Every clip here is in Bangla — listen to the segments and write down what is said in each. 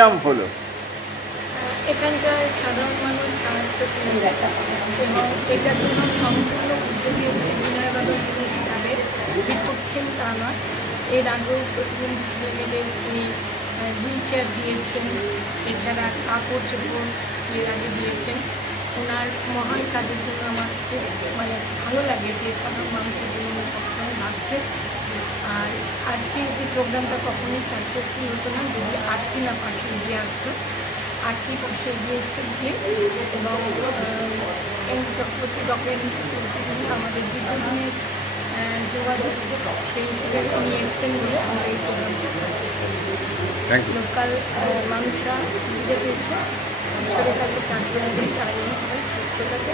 নাম হলো এখানকার সাধারণ মানুষ সাহায্য করেছে এবং এটার জন্য সম্পূর্ণ উদ্যোগী হচ্ছে বিনয় বাদল জিনিস ক্লাবের করছেন তা নয়। এর আগেও প্রতিবন্ধী ছেলেমেয়েদের উনি হুইল চেয়ার দিয়েছেন, এছাড়া কাপড় চোপড় এর আগে দিয়েছেন। ওনার মহান কাজের জন্য আমার খুব ভালো লাগে যে সাধারণ মানুষের জন্য উনি সবসময় ভাবছেন। আর আজকে যে প্রোগ্রামটা কখনোই সাকসেসফুল হতো না যদি আরতি না পাশে এগিয়ে আসতো। আরতি পাশে এগিয়ে এসছে গিয়ে এবং এম চক্রবর্তী ডক্টর আমাদের দীর্ঘদিনের যোগাযোগ সেই হিসেবে নিয়ে এসছেন বলে আমরা এই প্রোগ্রামটা সাকসেস করেছি। লোকাল মানুষরা সুবিধা পেয়েছে, ঈশ্বরের কাছে প্রার্থনা করি তারা যেন সবাই সুস্থ থাকে।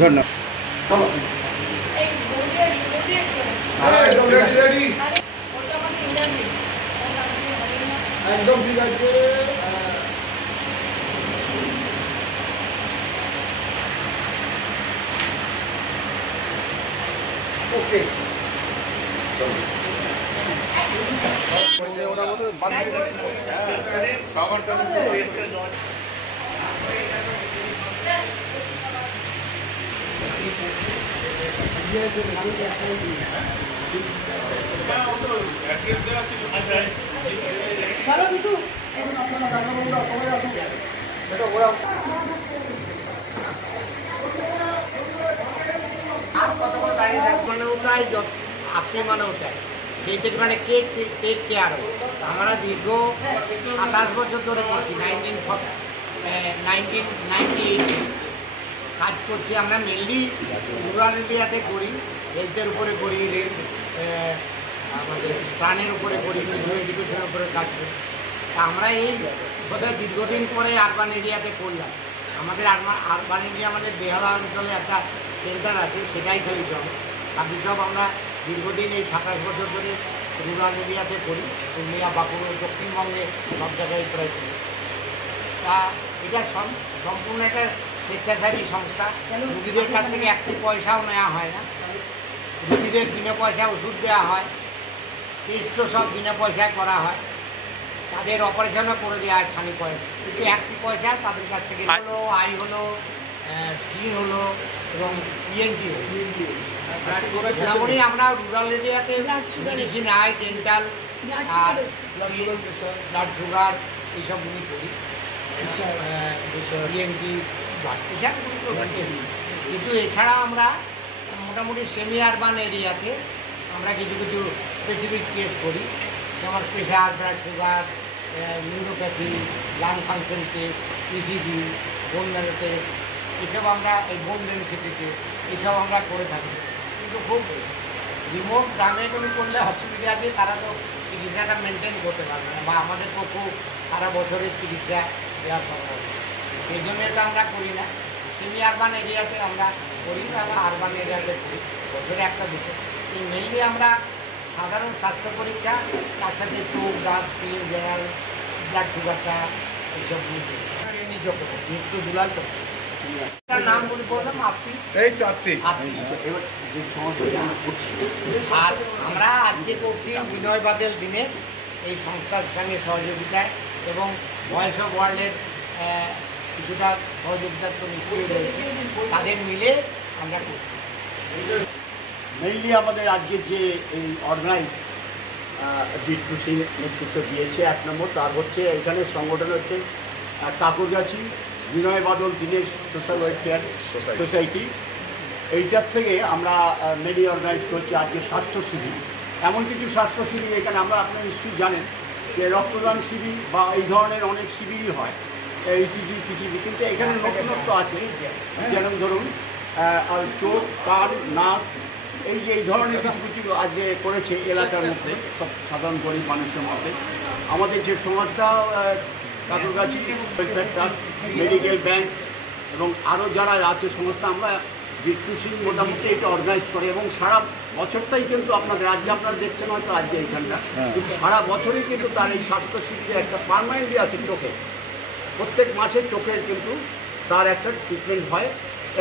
ধন্যবাদ। একদম ঠিক আছে। ওকে ভালো কিন্তু আপনি মানে ওটাই সেই থেকে মানে টেক কেয়ার। আমরা দীর্ঘ 27 বছর ধরে করছি, 1998 কাজ করছি। আমরা মেনলি রুরাল এরিয়াতে করি, হেলথের উপরে করি, আমাদের প্রাণের উপরে করি, এডুকেশনের উপরে কাজ করি। তা আমরা এই বোধহয় দীর্ঘদিন পরে আরবান এরিয়াতে করলাম। আমাদের আরবান এরিয়া আমাদের বেহালা অঞ্চলে একটা সেন্টার আছে, সেটাই খালি সব। বাকি সব আমরা দীর্ঘদিন এই 27 বছর ধরে রুরাল এরিয়াতে করি, পুরুলিয়া, বাঁকুড়া, দক্ষিণবঙ্গে সব জায়গায় প্রায় করি। তা এটা সম্পূর্ণ একটা স্বেচ্ছাসেবী সংস্থা। রুগীদের কাছ থেকে একটি পয়সাও নেওয়া হয় না। রুগীদের বিনা পয়সায় ওষুধ দেওয়া হয়, টেস্টও সব বিনা পয়সায় করা হয়, তাদের অপারেশনও করে দেওয়া হয় খানি পয়সা। কিন্তু একটি পয়সা তাদের কাছ থেকে হলো, আই হলো, স্কিন হলো এবং ইএনটি হলো। তেমনই আমরা রুরাল এরিয়াতে মেডিসিন, আই, ডেন্টাল আর ব্লাড সুগার এইসবগুলি করি, ইএনটি, ব্লাড প্রেশার। কিন্তু এছাড়াও আমরা মোটামুটি সেমি আরবান এরিয়াতে আমরা কিছু কিছু স্পেসিফিক টেস্ট করি, যেমন pressure, blood sugar, neuropathy, lung function test, ECG, bone marrow test, এসব আমরা এই বোন ডেনসিটি টেস্ট এসব আমরা করে থাকি। কিন্তু খুব রিমোট গ্রামে কোনো করলে অসুবিধা আছে, তারা তো চিকিৎসাটা মেনটেন করতে পারবে না, বা আমাদের পক্ষেও সারা বছরের চিকিৎসা দেওয়া সম্ভব। সেই জন্য এটা আমরা করি না। সেমি আরবান এরিয়াতে আমরা করি, আমরা আরবান এরিয়াতে করি বছরে একটা দুটো। মেইনলি আমরা সাধারণ স্বাস্থ্য পরীক্ষা, তার সাথে চোখ, দাঁত, স্কিন, জেনারেল, ব্লাড সুগারটা এইসব নিজ করে মৃত্যু দুলাল চক্র। তার নাম বলে বললাম আপনি, এই তো আপনি। আর আমরা আজকে করছি বিনয় বাদল দীনেশ এই সংস্থার সঙ্গে সহযোগিতায়, এবং ভয়েস অফ ওয়ার্ল্ডের কিছুটা সহযোগিতার তো নিশ্চয়ই রয়েছে, তাদের মিলে আমরা করছি। মেইনলি আমাদের আজকে যে এই অর্গানাইজ বিট্টু সিং নেতৃত্ব দিয়েছে 1 নম্বর, তার হচ্ছে এখানে সংগঠন হচ্ছে Kakurgachi Binoy Badal Dinesh social welfare society. এইটার থেকে আমরা মেনলি অর্গানাইজ করছি আজকে স্বাস্থ্য শিবির। এমন কিছু স্বাস্থ্য শিবির এখানে আমরা, আপনারা নিশ্চয়ই জানেন যে রক্তদান শিবির বা এই ধরনের অনেক শিবিরই হয়, ইসিজি, পিসিজি, কিন্তু এখানে নতুনত্ব আছে। যেমন ধরুন চোখ, কান, নাক, এই ধরনের কিছু কিছু আজকে করেছে এলাকার মধ্যে, সব সাধারণ গরিব মানুষের মধ্যে। আমাদের যে সংস্থা Kakurgachi welfare trust, medical bank এবং আরও যারা আছে সংস্থা, আমরা বিট্টু সিং মোটামুটি এটা অর্গানাইজ করে, এবং সারা বছরটাই কিন্তু আপনাদের আজকে আপনারা দেখছেন হয়তো আজকে এইখানটা, কিন্তু সারা বছরই কিন্তু তার এই স্বাস্থ্য শিবিরে একটা পার্মানেন্টলি আছে চোখে। প্রত্যেক মাসে চোখের কিন্তু তার একটা ট্রিটমেন্ট হয়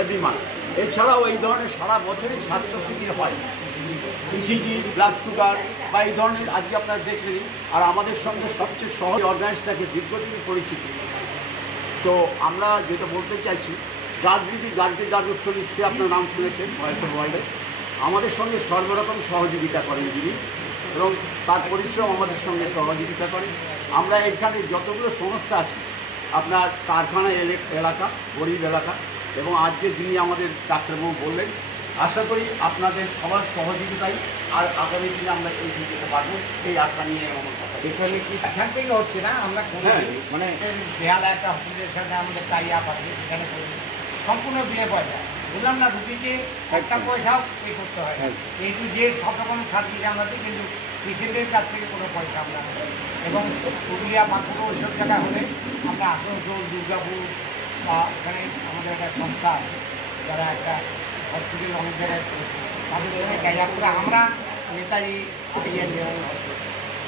এভরি মান্থ। এছাড়াও এই ধরনের সারা বছরই স্বাস্থ্য শিবির হয়। ইসিজি, ব্লাড সুগার বা এই ধরনের আজকে আপনারা দেখলেন। আর আমাদের সঙ্গে সবচেয়ে সহজ অর্গানাইজটাকে দীর্ঘদিন পরিচিত। তো আমরা যেটা বলতে চাইছি, গার্গী রাজস্ব নিশ্চয়ই আপনার নাম শুনেছেন, ভয়েস অফ ওয়ার্ল্ডে আমাদের সঙ্গে সর্বরকম সহযোগিতা করেন যিনি, এবং তার পরিশ্রম আমাদের সঙ্গে সহযোগিতা করে। আমরা এখানে যতগুলো সংস্থা আছে, আপনার কারখানা এলাকা, গরিব এলাকা, এবং আজকে যিনি আমাদের ডাক্তারবাবু বললেন, আশা করি আপনাদের সবার সহযোগিতাই আর আগামী দিনে আমরা এই দিকে পারবো, এই আশা নিয়ে আমার কথা। এখানে কি এখান থেকে হচ্ছে না, আমরা মানে বেহালা একটা হসপিটালের সাথে আমাদের টাই আপ আছে, সেখানে সম্পূর্ণ বিনা পয়সা, বললাম না, রুগীকে একটা পয়সাও পে করতে হয়, এই টু জেড সব রকম সার্ভিস আমরা দিই, কিন্তু পেশেন্টের কাছ থেকে কোনো পয়সা আমরা নেই। এবং পুরুলিয়া, বাঁকুড়া ওইসব জায়গা হলে আমরা আসানসোল, দুর্গাপুর বা এখানে আমাদের একটা সংস্থা আছে যারা একটা হসপিটাল অনেক জায়গায় করেছে, তাদের সঙ্গে টাই আপ করে আমরা নেতাজি হসপিটাল,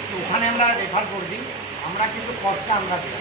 তো ওখানে আমরা রেফার করে দিই, আমরা কিন্তু কষ্টটা আমরা দিই।